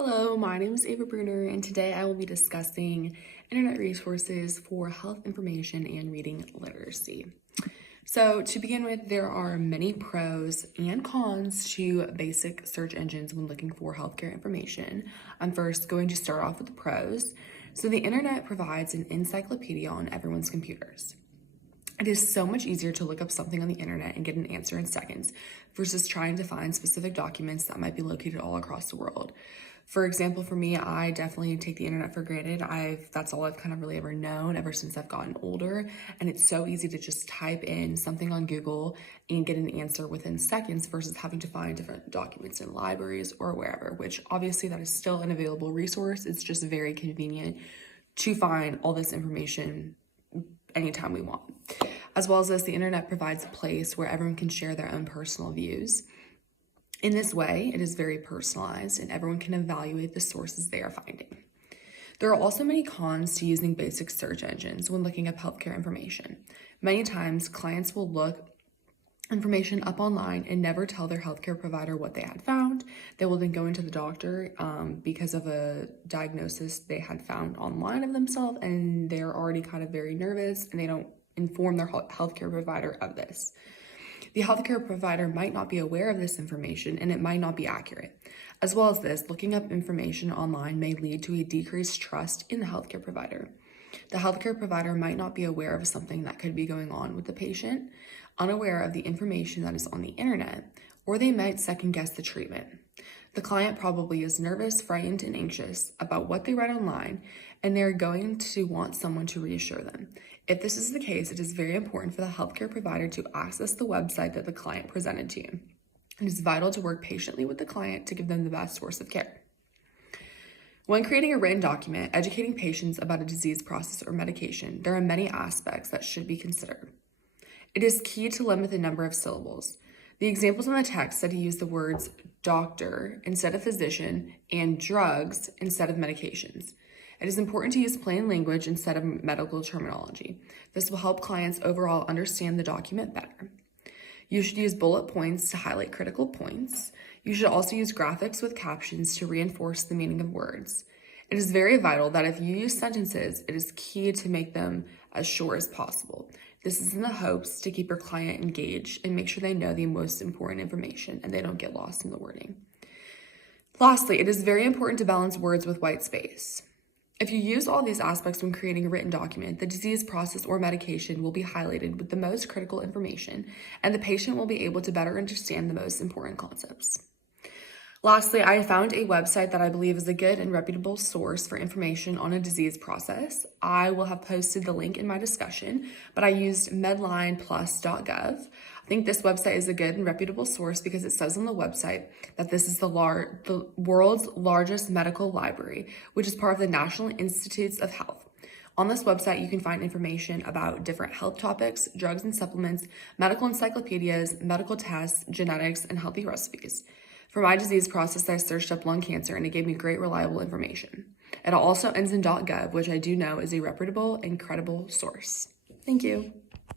Hello, my name is Ava Bruner, and today I will be discussing internet resources for health information and reading literacy. So to begin with, there are many pros and cons to basic search engines when looking for healthcare information. I'm first going to start off with the pros. So the internet provides an encyclopedia on everyone's computers. It is so much easier to look up something on the internet and get an answer in seconds versus trying to find specific documents that might be located all across the world. For example, for me, I definitely take the internet for granted. That's all I've kind of really ever known ever since I've gotten older. And it's so easy to just type in something on Google and get an answer within seconds versus having to find different documents in libraries or wherever, which obviously that is still an available resource. It's just very convenient to find all this information anytime we want. As well as this, the internet provides a place where everyone can share their own personal views. In this way, it is very personalized and everyone can evaluate the sources they are finding. There are also many cons to using basic search engines when looking up healthcare information. Many times, clients will look information up online and never tell their healthcare provider what they had found. They will then go into the doctor because of a diagnosis they had found online of themselves, and they're already kind of very nervous and they don't inform their healthcare provider of this. The healthcare provider might not be aware of this information and it might not be accurate. As well as this, looking up information online may lead to a decreased trust in the healthcare provider. The healthcare provider might not be aware of something that could be going on with the patient, unaware of the information that is on the internet, or they might second guess the treatment. The client probably is nervous, frightened, and anxious about what they read online, and they're going to want someone to reassure them. If this is the case, it is very important for the healthcare provider to access the website that the client presented to you. It is vital to work patiently with the client to give them the best source of care. When creating a written document, educating patients about a disease process or medication, there are many aspects that should be considered. It is key to limit the number of syllables. The examples in the text said to use the words doctor instead of physician and drugs instead of medications. It is important to use plain language instead of medical terminology. This will help clients overall understand the document better. You should use bullet points to highlight critical points. You should also use graphics with captions to reinforce the meaning of words. It is very vital that if you use sentences, it is key to make them as short as possible. This is in the hopes to keep your client engaged and make sure they know the most important information and they don't get lost in the wording. Lastly, it is very important to balance words with white space. If you use all these aspects when creating a written document, the disease process or medication will be highlighted with the most critical information, and the patient will be able to better understand the most important concepts. Lastly, I found a website that I believe is a good and reputable source for information on a disease process. I will have posted the link in my discussion, but I used medlineplus.gov. I think this website is a good and reputable source because it says on the website that this is the world's largest medical library, which is part of the National Institutes of Health. On this website, you can find information about different health topics, drugs and supplements, medical encyclopedias, medical tests, genetics, and healthy recipes. For my disease process, I searched up lung cancer and it gave me great reliable information. It also ends in .gov, which I do know is a reputable and credible source. Thank you.